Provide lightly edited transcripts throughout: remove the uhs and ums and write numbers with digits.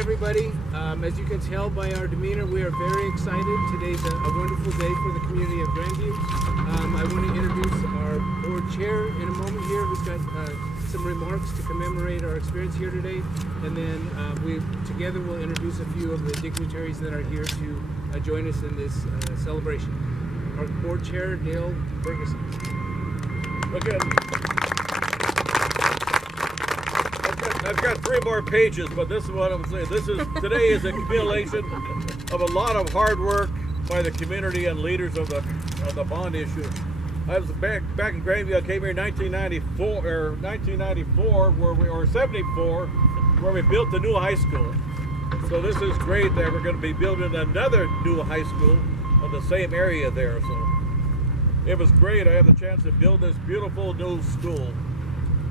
everybody. As you can tell by our demeanor, we are very excited. Today's a wonderful day for the community of Grandview. I want to introduce our board chair in a moment here, who's got some remarks to commemorate our experience here today. And then we together will introduce a few of the dignitaries that are here to join us in this celebration. Our board chair, Dale Ferguson. Okay. I've got 3 more pages, but this is what I'm saying. Today is a accumulation of a lot of hard work by the community and leaders of the bond issue. I was back in Grandview. I came here in 1994, or 74, where we built the new high school. So this is great that we're going to be building another new high school in the same area there. So it was great. I had the chance to build this beautiful new school.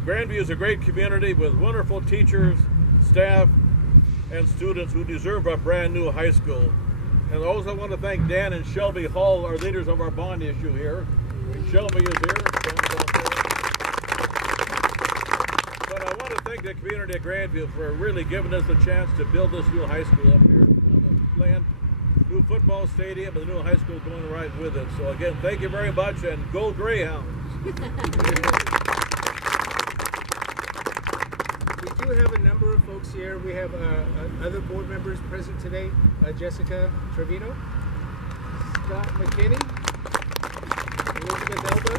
Grandview is a great community with wonderful teachers, staff, and students who deserve a brand new high school. And I also want to thank Dan and Shelby Hall, our leaders of our bond issue here. Shelby is here. But I want to thank the community of Grandview for really giving us the chance to build this new high school up here on the land. New football stadium and the new high school going right with it. So again, thank you very much, and go Greyhounds. We do have a number of folks here. We have other board members present today. Jessica Trevino, Scott McKinney, Elizabeth Elba,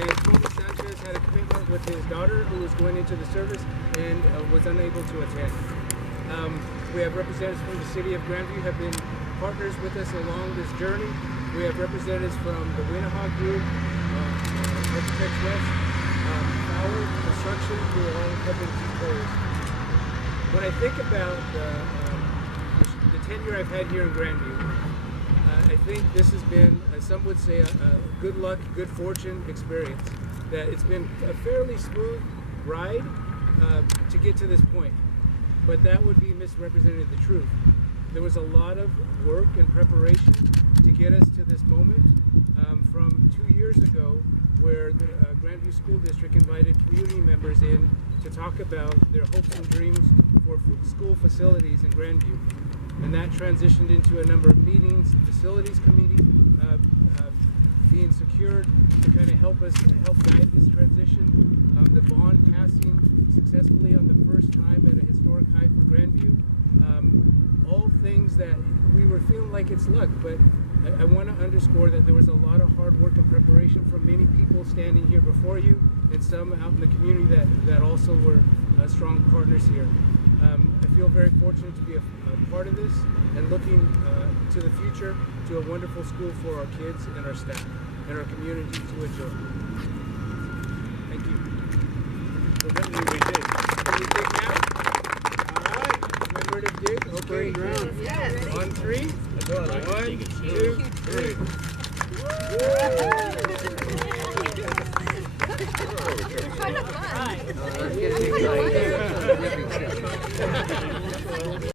and Tony Sanchez had a commitment with his daughter who was going into the service and was unable to attend. We have representatives from the city of Grandview have been partners with us along this journey. We have representatives from the Winnahaw Group, Architects West, Power Construction, who all have been key players. When I think about the tenure I've had here in Grandview, I think this has been, some would say, a good luck, good fortune experience. That it's been a fairly smooth ride to get to this point, but that would be misrepresenting the truth. There was a lot of work and preparation to get us to this moment. From 2 years ago, where the Grandview School District invited community members in to talk about their hopes and dreams for school facilities in Grandview. And that transitioned into a number of meetings, facilities committee being secured to kind of help guide this transition. The bond passing successfully on the first time at a historic high for Grandview. All things that we were feeling like it's luck, but I want to underscore that there was a lot of hard work and preparation from many people standing here before you, and some out in the community that also were strong partners here. I feel very fortunate to be a part of this and looking to the future, to a wonderful school for our kids and our staff and our community to enjoy. Thank you. So then we dig. Can we dig now? All right. Remember to dig? Okay. Yes. On 3. 1, 2, 3.